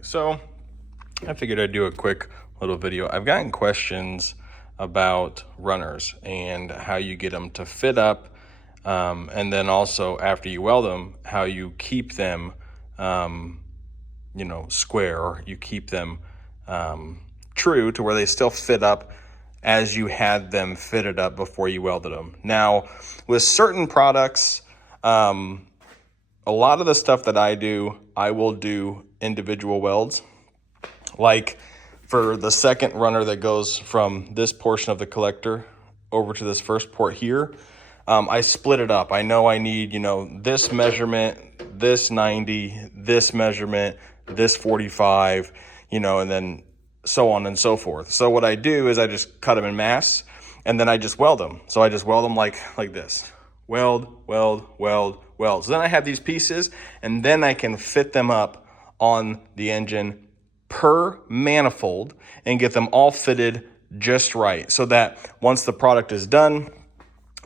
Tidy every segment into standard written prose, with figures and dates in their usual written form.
So I figured I'd do a quick little video. I've gotten questions about runners and how you get them to fit up, and then also after you weld them, how you keep them square, or you keep them true to where they still fit up as you had them fitted up before you welded them. Now, with certain products, a lot of the stuff that I will do individual welds. Like for the second runner that goes from this portion of the collector over to this first port here, I split it up. I know I need, this measurement, this 90, this measurement, this 45, and then so on and so forth. So what I do is I just cut them in mass, and then I just weld them. So I just weld them like this. Weld, weld, weld, weld. So then I have these pieces, and then I can fit them up on the engine per manifold and get them all fitted just right, so that once the product is done,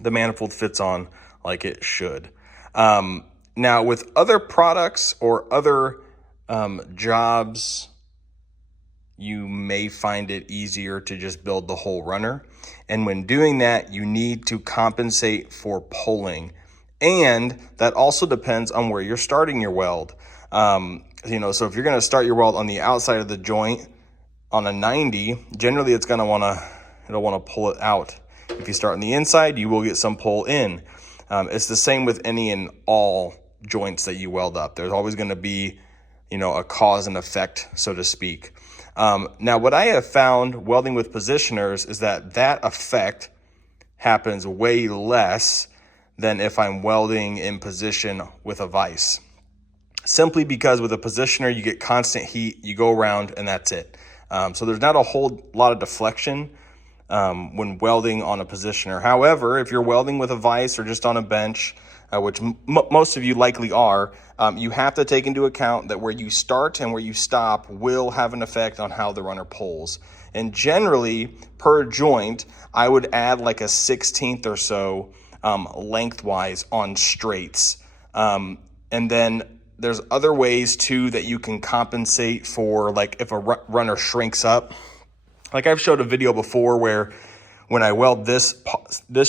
the manifold fits on like it should. Now with other products or other jobs, you may find it easier to just build the whole runner. And when doing that, you need to compensate for pulling. And that also depends on where you're starting your weld. So if you're going to start your weld on the outside of the joint on a 90, generally it'll want to pull it out. If you start on the inside, you will get some pull in. It's the same with any and all joints that you weld up. There's always going to be, a cause and effect, so to speak. Now, what I have found welding with positioners is that effect happens way less than if I'm welding in position with a vise. Simply because with a positioner, you get constant heat, you go around, and that's it. So there's not a whole lot of deflection when welding on a positioner. However, if you're welding with a vise or just on a bench, which most of you likely are, you have to take into account that where you start and where you stop will have an effect on how the runner pulls. And generally, per joint, I would add like a 1/16 or so lengthwise on straights. And then there's other ways too that you can compensate for, like if a runner shrinks up. Like I've showed a video before where when I weld this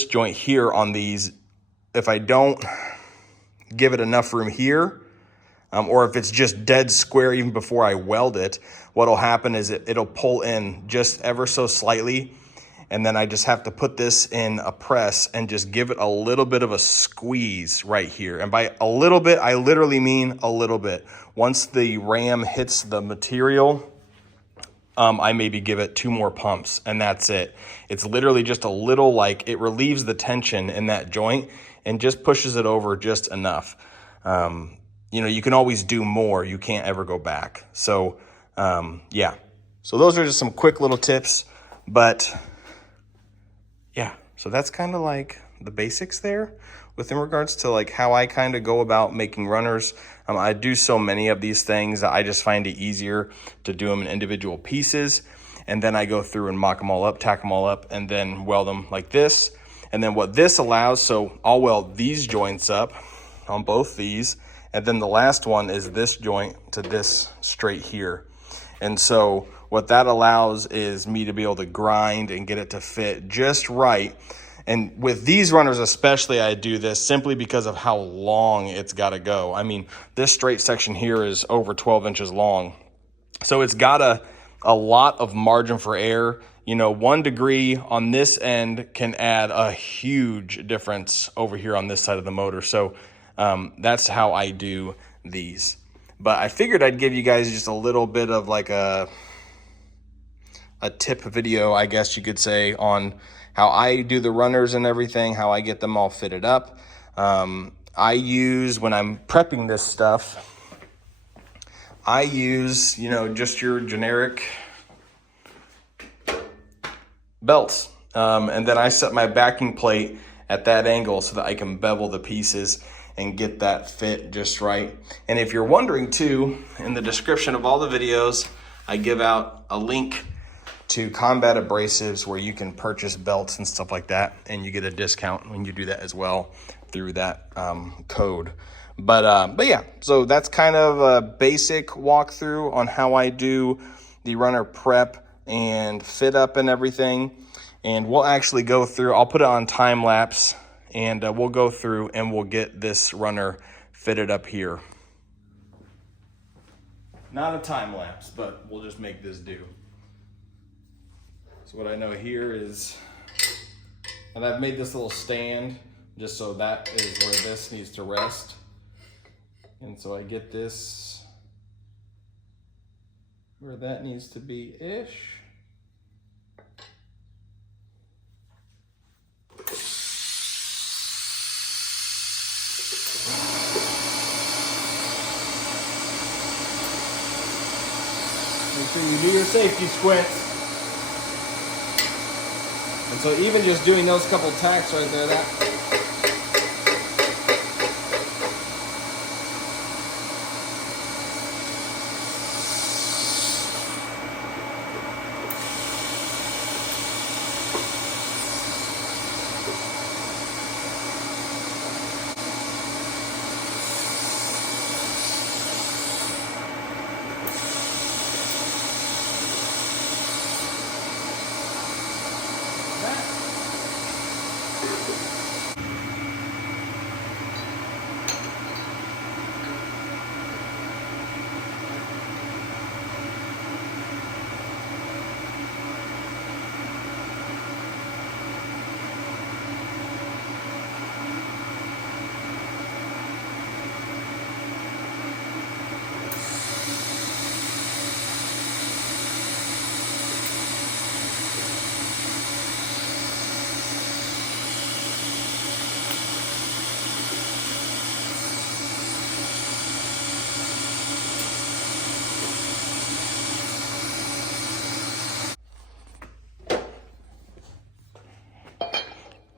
joint here on these, if I don't give it enough room here, or if it's just dead square even before I weld it, what'll happen is it'll pull in just ever so slightly. And then I just have to put this in a press and just give it a little bit of a squeeze right here. And by a little bit, I literally mean a little bit. Once the ram hits the material, I maybe give it 2 more pumps, and that's it. It's literally just a little, it relieves the tension in that joint and just pushes it over just enough. You can always do more. You can't ever go back. So, yeah. So those are just some quick little tips, but yeah, so that's kind of like the basics there within regards to how I kind of go about making runners. I do so many of these things that I just find it easier to do them in individual pieces. And then I go through and mock them all up, tack them all up, and then weld them like this. And then what this allows, so I'll weld these joints up on both these. And then the last one is this joint to this straight here. And so what that allows is me to be able to grind and get it to fit just right. And with these runners especially, I do this simply because of how long it's got to go. I mean, this straight section here is over 12 inches long. So it's got a lot of margin for error. 1 degree on this end can add a huge difference over here on this side of the motor. So that's how I do these. But I figured I'd give you guys just a little bit of a tip video, I guess you could say, on how I do the runners and everything, how I get them all fitted up. I use, when I'm prepping this stuff, I use, just your generic belts. And then I set my backing plate at that angle so that I can bevel the pieces and get that fit just right. And if you're wondering too, in the description of all the videos, I give out a link to Combat Abrasives, where you can purchase belts and stuff like that, and you get a discount when you do that as well through that code. But yeah, so that's kind of a basic walkthrough on how I do the runner prep and fit up and everything. And we'll actually go through, I'll put it on time lapse, and we'll go through and we'll get this runner fitted up here. Not a time lapse, but we'll just make this do. So what I know here is, and I've made this little stand just so that is where this needs to rest. And so I get this where that needs to be-ish. Make sure you do your safety squints. And so even just doing those couple tacks right there, that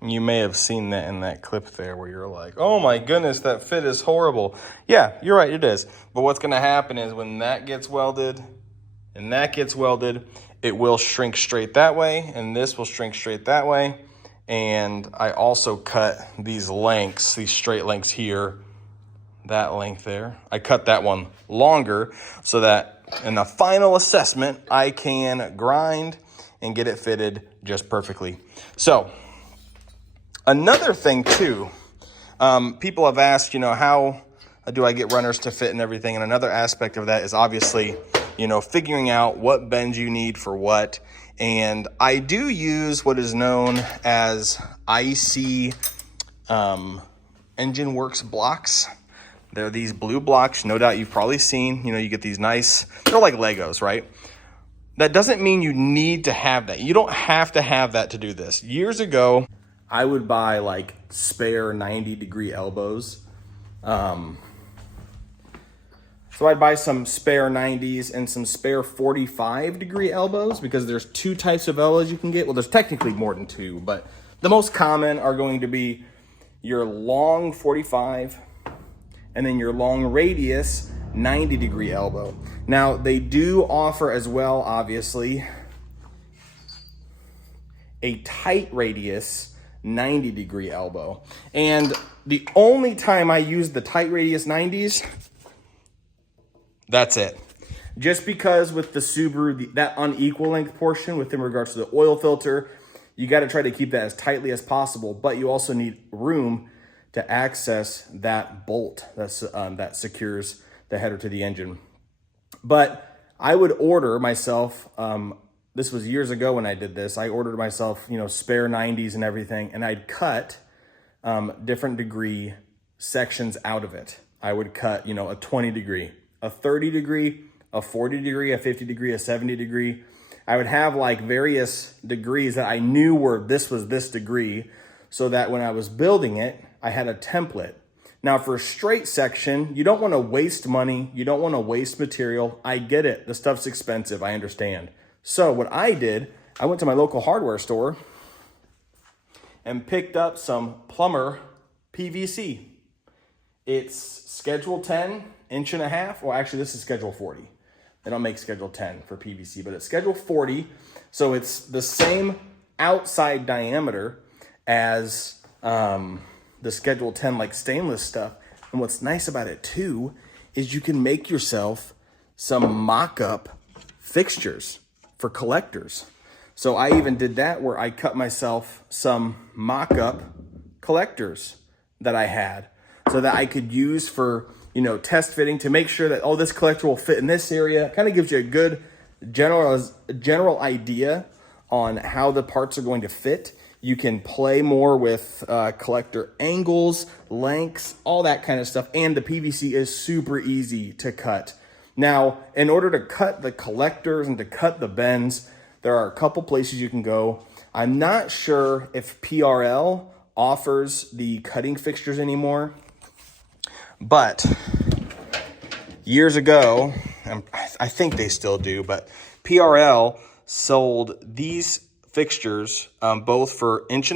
you may have seen that in that clip there where you're like, oh my goodness, that fit is horrible. Yeah, you're right, it is. But what's gonna happen is when that gets welded and that gets welded, it will shrink straight that way, and this will shrink straight that way. And I also cut these lengths, these straight lengths here, that length there. I cut that one longer so that in the final assessment, I can grind and get it fitted just perfectly. So, another thing too, people have asked, you know, how do I get runners to fit and everything? And another aspect of that is obviously, you know, figuring out what bends you need for what. And I do use what is known as IC Engine Works blocks. They're these blue blocks, no doubt you've probably seen, you know, you get these nice, they're like Legos, right? That doesn't mean you need to have that. You don't have to have that to do this. Years ago, I would buy like spare 90-degree elbows. So I'd buy some spare 90s and some spare 45-degree elbows, because there's two types of elbows you can get. Well, there's technically more than two, but the most common are going to be your long 45 and then your long radius 90-degree elbow. Now, they do offer as well, obviously, a tight radius 90-degree elbow. And the only time I use the tight radius 90s, that's it. Just because with the Subaru, that unequal length portion within regards to the oil filter, you got to try to keep that as tightly as possible, but you also need room to access that bolt that secures the header to the engine. But I would order myself, this was years ago when I did this, I ordered myself, you know, spare 90s and everything, and I'd cut different degree sections out of it. I would cut, you know, a 20 degree, a 30 degree, a 40 degree, a 50 degree, a 70 degree. I would have like various degrees that I knew were, this was this degree, so that when I was building it, I had a template. Now for a straight section, you don't want to waste money. You don't want to waste material. I get it. The stuff's expensive. I understand. So what I did, I went to my local hardware store and picked up some plumber PVC. It's schedule 10, 1.5 inches. Well, actually this is schedule 40. They don't make Schedule 10 for PVC, but it's Schedule 40. So it's the same outside diameter as the Schedule 10 like stainless stuff. And what's nice about it too is you can make yourself some mock-up fixtures for collectors. So I even did that where I cut myself some mock-up collectors that I had so that I could use for, you know, test fitting to make sure that, oh, this collector will fit in this area. Kind of gives you a good general idea on how the parts are going to fit. You can play more with collector angles, lengths, all that kind of stuff. And the PVC is super easy to cut. Now, in order to cut the collectors and to cut the bends, there are a couple places you can go. I'm not sure if PRL offers the cutting fixtures anymore, but years ago, I think they still do, but PRL sold these fixtures both for 1.5 inch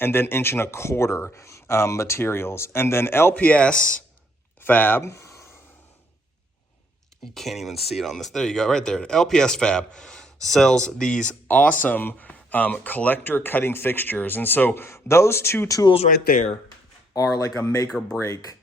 and then 1.25 inch materials. And then LPS Fab, you can't even see it on this. There you go, right there. LPS Fab sells these awesome collector cutting fixtures. And so those two tools right there are like a make or break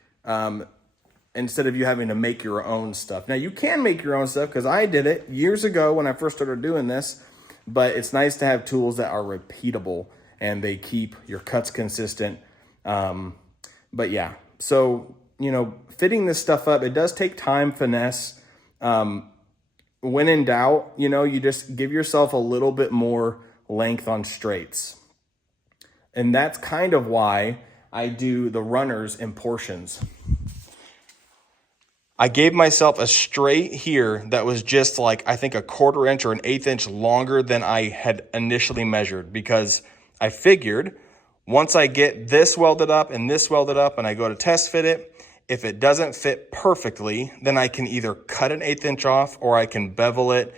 instead of you having to make your own stuff. Now you can make your own stuff because I did it years ago when I first started doing this, but it's nice to have tools that are repeatable and they keep your cuts consistent. But yeah, so, you know, fitting this stuff up, it does take time, finesse. When in doubt, you know, you just give yourself a little bit more length on straights. And that's kind of why I do the runners in portions. I gave myself a straight here that was just like, I think 1/4 inch or 1/8 inch longer than I had initially measured, because I figured once I get this welded up and this welded up and I go to test fit it, if it doesn't fit perfectly, then I can either cut 1/8 inch off or I can bevel it,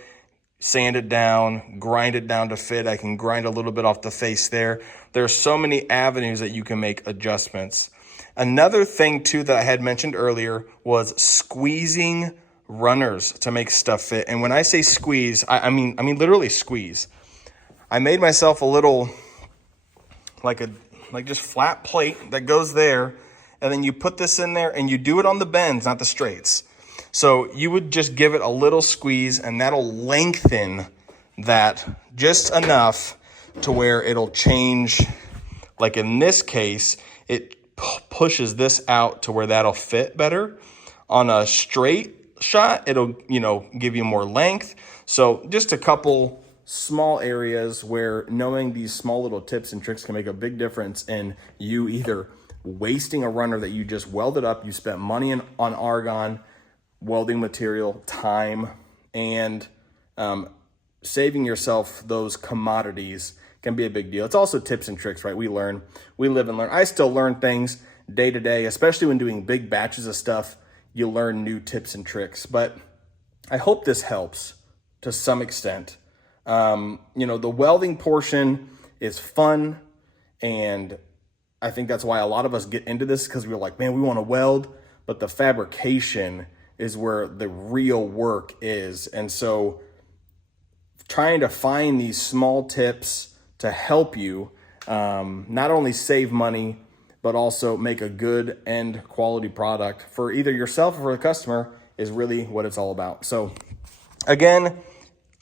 sand it down, grind it down to fit. I can grind a little bit off the face there. There's so many avenues that you can make adjustments. Another thing too that I had mentioned earlier was squeezing runners to make stuff fit. And when I say squeeze, I mean literally squeeze. I made myself a little, like just flat plate that goes there. And then you put this in there and you do it on the bends, not the straights. So you would just give it a little squeeze and that'll lengthen that just enough to where it'll change. Like in this case, it pushes this out to where that'll fit better. On a straight shot, it'll, you know, give you more length. So just a couple small areas where knowing these small little tips and tricks can make a big difference in you either wasting a runner that you just welded up, you spent money on argon, welding material, time, and saving yourself those commodities can be a big deal. It's also tips and tricks, right? We live and learn. I still learn things day to day, especially when doing big batches of stuff. You learn new tips and tricks, but I hope this helps to some extent. You know, the welding portion is fun, and I think that's why a lot of us get into this, because we're like, man, we want to weld, but the fabrication is where the real work is. And so trying to find these small tips to help you not only save money, but also make a good end quality product for either yourself or for the customer is really what it's all about. So again,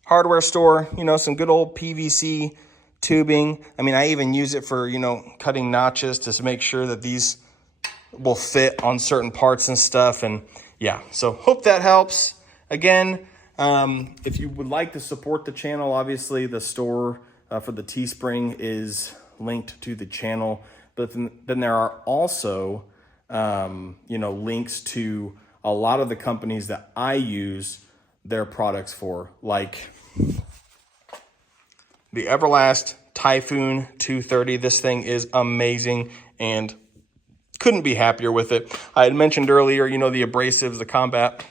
hardware store, you know, some good old PVC tubing. I mean, I even use it for, you know, cutting notches to make sure that these will fit on certain parts and stuff. And yeah, so hope that helps. Again, if you would like to support the channel, obviously the store for the Teespring is linked to the channel, but then there are also, you know, links to a lot of the companies that I use their products for, like the EverLast Typhoon 230. This thing is amazing and couldn't be happier with it. I had mentioned earlier, you know, the abrasives, the combat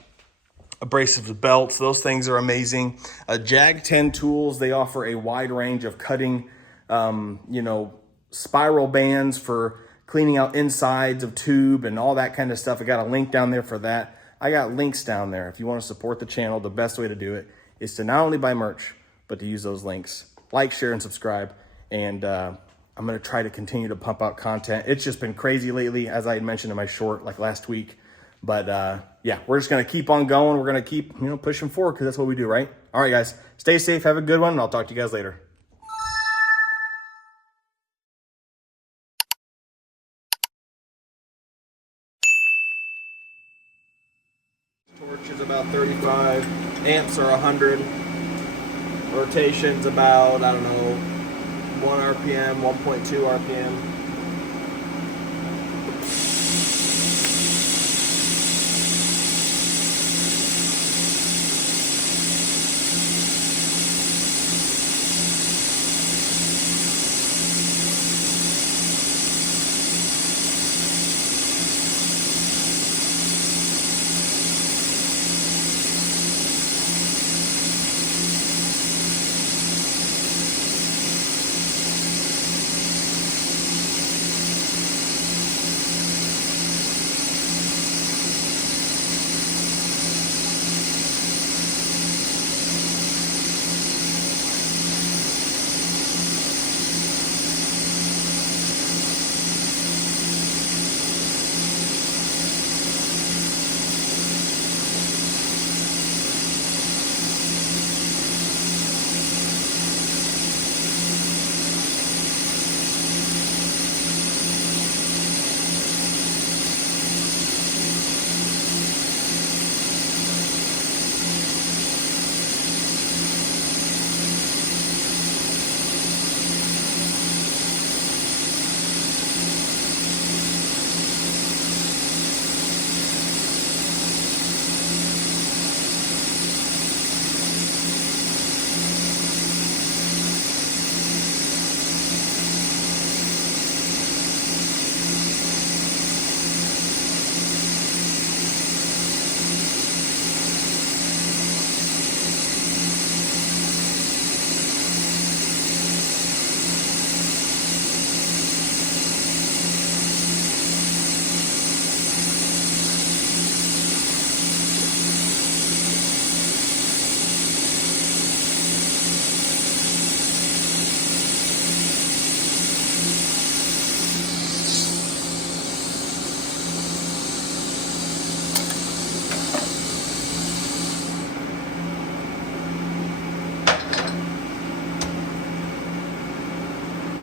abrasives belts, those things are amazing. Jag 10 tools, they offer a wide range of cutting, you know, spiral bands for cleaning out insides of tube and all that kind of stuff. I got a link down there for that. I got links down there. If you want to support the channel, the best way to do it is to not only buy merch, but to use those links. Like, share, and subscribe. And I'm going to try to continue to pump out content. It's just been crazy lately, as I had mentioned in my short like last week. But yeah, we're just going to keep on going. We're going to keep, pushing forward, because that's what we do, right? All right, guys, stay safe. Have a good one, and I'll talk to you guys later. Torch is about 35. Amps are 100. Rotation's about, I don't know, 1 RPM, 1.2 RPM.